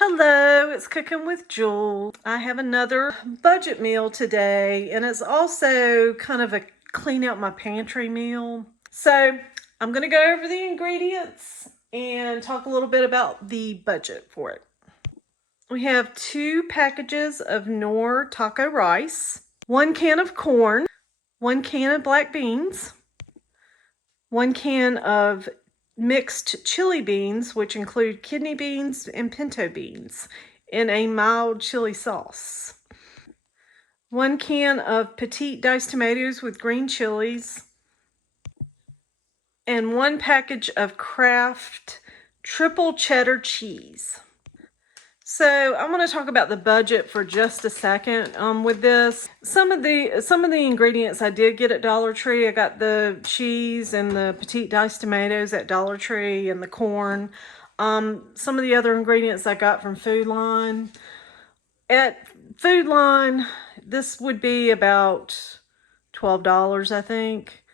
Hello, it's Cooking with Jewel. I have another budget meal today, and it's also kind of a clean out my pantry meal. So I'm going to go over the ingredients and talk a little bit about the budget for it. We have 2 packages of Knorr taco rice, 1 can of corn, 1 can of black beans, 1 can of mixed chili beans, which include kidney beans and pinto beans in a mild chili sauce. 1 can of petite diced tomatoes with green chilies. And 1 package of Kraft triple cheddar cheese. So I'm going to talk about the budget for just a second with this. Some of the ingredients I did get at Dollar Tree. I got the cheese and the petite diced tomatoes at Dollar Tree and the corn. Some of the other ingredients I got from Food Line. At Food Line, this would be about $12, I think.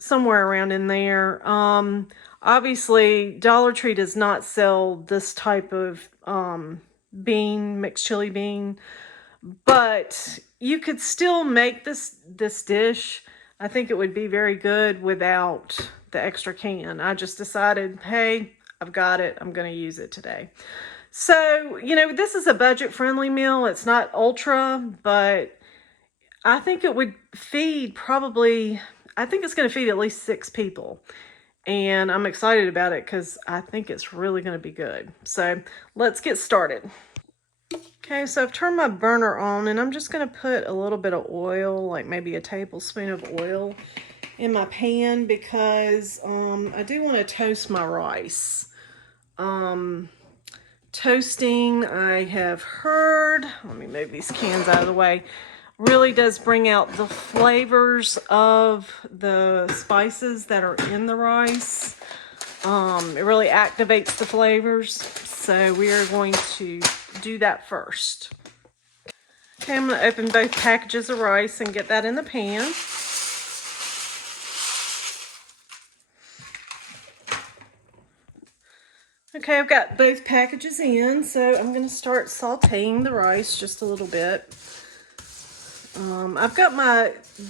Somewhere around in there. Obviously, Dollar Tree does not sell this type of mixed chili bean, but you could still make this dish. I think it would be very good without the extra can. I just decided, hey, I've got it. I'm going to use it today. So, this is a budget-friendly meal. It's not ultra, but I think it would feed I think it's going to feed at least 6 people. And I'm excited about it because I think it's really going to be good. So let's get started. Okay, so I've turned my burner on and I'm just going to put a little bit of oil, like maybe a tablespoon of oil in my pan because I do want to toast my rice. Toasting, I have heard, let me move these cans out of the way, really does bring out the flavors of the spices that are in the rice. It really activates the flavors. So we are going to do that first. Okay, I'm going to open both packages of rice and get that in the pan. Okay, I've got both packages in, so I'm going to start sauteing the rice just a little bit. I've got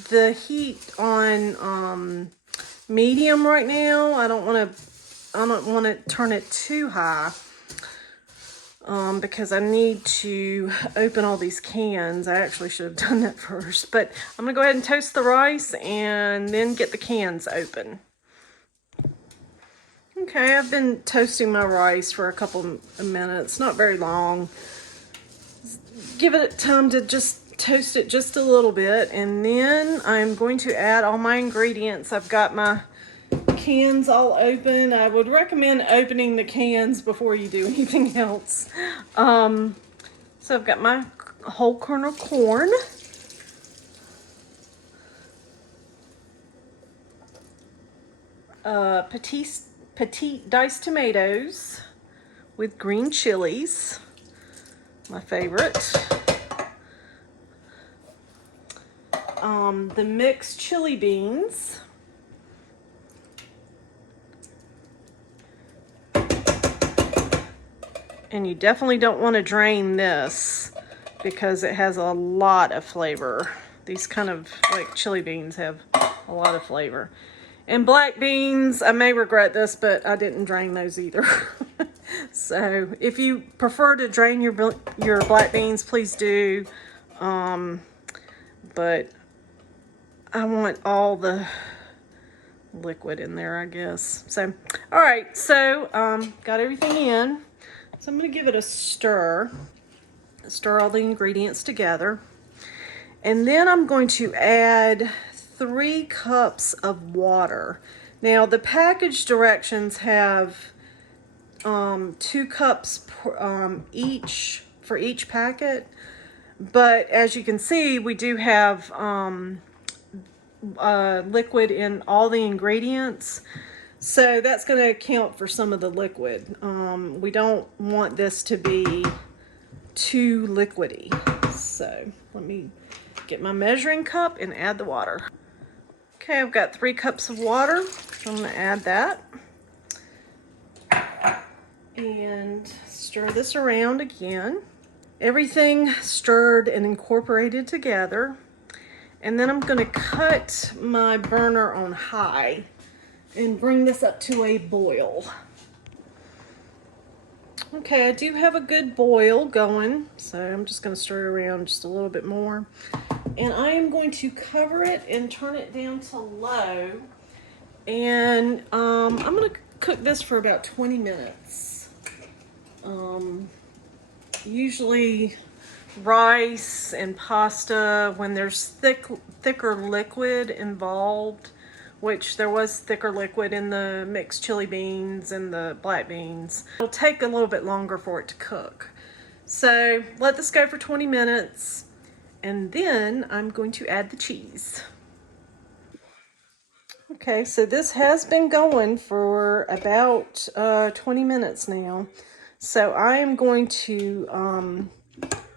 the heat on medium right now. I don't want to turn it too high because I need to open all these cans. I actually should have done that first, but I'm gonna go ahead and toast the rice and then get the cans open. Okay, I've been toasting my rice for a couple of minutes, not very long. Give it time to just toast it just a little bit, and then I'm going to add all my ingredients. I've got my cans all open. I would recommend opening the cans before you do anything else. So I've got my whole kernel corn. Petite diced tomatoes with green chilies, my favorite. The mixed chili beans. And you definitely don't want to drain this because it has a lot of flavor. These kind of like chili beans have a lot of flavor. And black beans, I may regret this, but I didn't drain those either. So if you prefer to drain your black beans, please do. But I want all the liquid in there, I guess. So, all right, so got everything in. So I'm going to give it a stir. Stir all the ingredients together. And then I'm going to add 3 cups of water. Now the package directions have 2 cups each for each packet. But as you can see, we do have liquid in all the ingredients. So that's going to account for some of the liquid. We don't want this to be too liquidy. So let me get my measuring cup and add the water. Okay, I've got 3 cups of water. So I'm going to add that. And stir this around again. Everything stirred and incorporated together. And then I'm going to cut my burner on high and bring this up to a boil. Okay, I do have a good boil going, so I'm just going to stir it around just a little bit more. And I am going to cover it and turn it down to low. And I'm going to cook this for about 20 minutes. Usually rice and pasta, when there's thicker liquid involved, which there was thicker liquid in the mixed chili beans and the black beans, it'll take a little bit longer for it to cook. So let this go for 20 minutes, and then I'm going to add the cheese. Okay, so this has been going for about 20 minutes now. So I am going to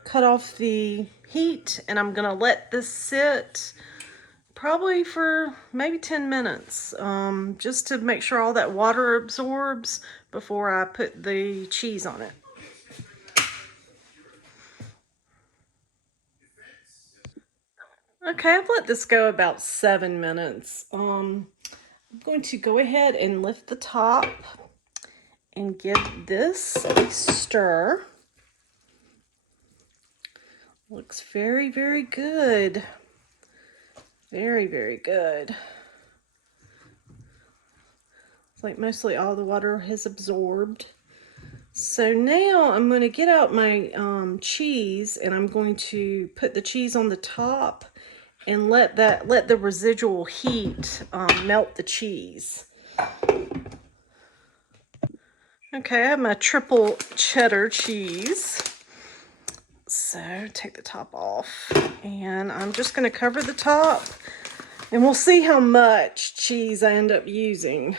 cut off the heat, and I'm going to let this sit probably for maybe 10 minutes, just to make sure all that water absorbs before I put the cheese on it. Okay, I've let this go about 7 minutes. I'm going to go ahead and lift the top and give this a stir. Looks very, very good. Very, very good. It's like mostly all the water has absorbed. So now I'm going to get out my cheese, and I'm going to put the cheese on the top and let the residual heat melt the cheese. Okay, I have my triple cheddar cheese. So take the top off, and I'm just going to cover the top, and we'll see how much cheese I end up using.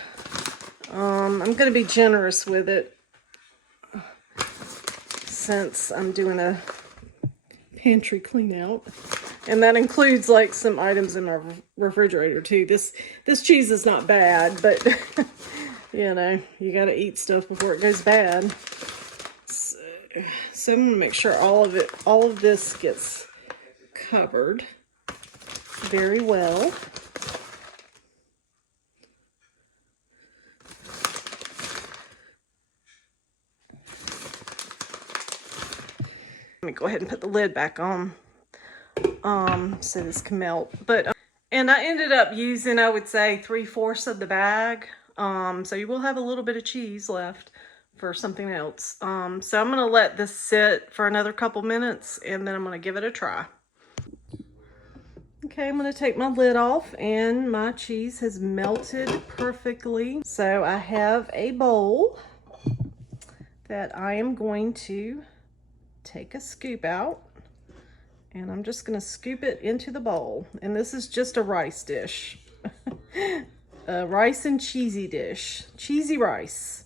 I'm going to be generous with it since I'm doing a pantry clean out, and that includes like some items in my refrigerator too. This cheese is not bad, but you know, you got to eat stuff before it goes bad. So I'm going to make sure all of this gets covered very well. Let me go ahead and put the lid back on so this can melt. And I ended up using, I would say, 3/4 of the bag. So you will have a little bit of cheese left for something else. So I'm going to let this sit for another couple minutes, and then I'm going to give it a try. Okay, I'm going to take my lid off, and my cheese has melted perfectly. So I have a bowl that I am going to take a scoop out, and I'm just going to scoop it into the bowl. And this is just a rice dish. A rice and cheesy dish. Cheesy rice.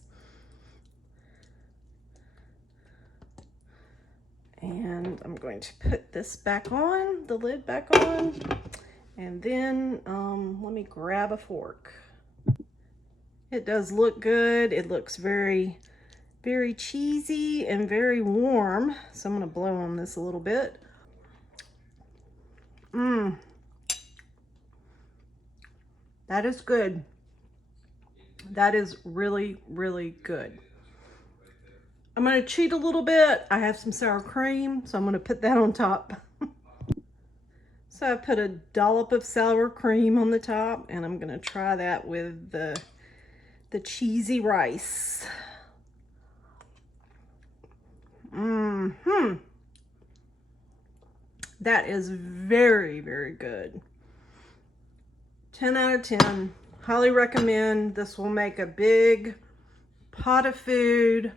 And I'm going to put this back on, the lid back on, and then let me grab a fork. It does look good. It looks very, very cheesy and very warm. So I'm going to blow on this a little bit. That is good. That is really, really good. I'm going to cheat a little bit. I have some sour cream, so I'm going to put that on top. So I put a dollop of sour cream on the top, and I'm going to try that with the cheesy rice. That is very, very good. 10 out of 10. Highly recommend. This will make a big pot of food.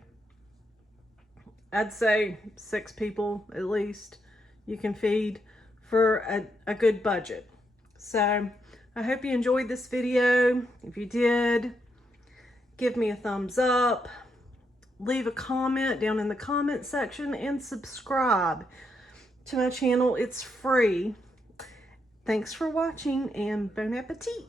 I'd say 6 people at least you can feed for a good budget. So I hope you enjoyed this video. If you did, give me a thumbs up, leave a comment down in the comment section, and subscribe to my channel. It's free. Thanks for watching, and bon appetit.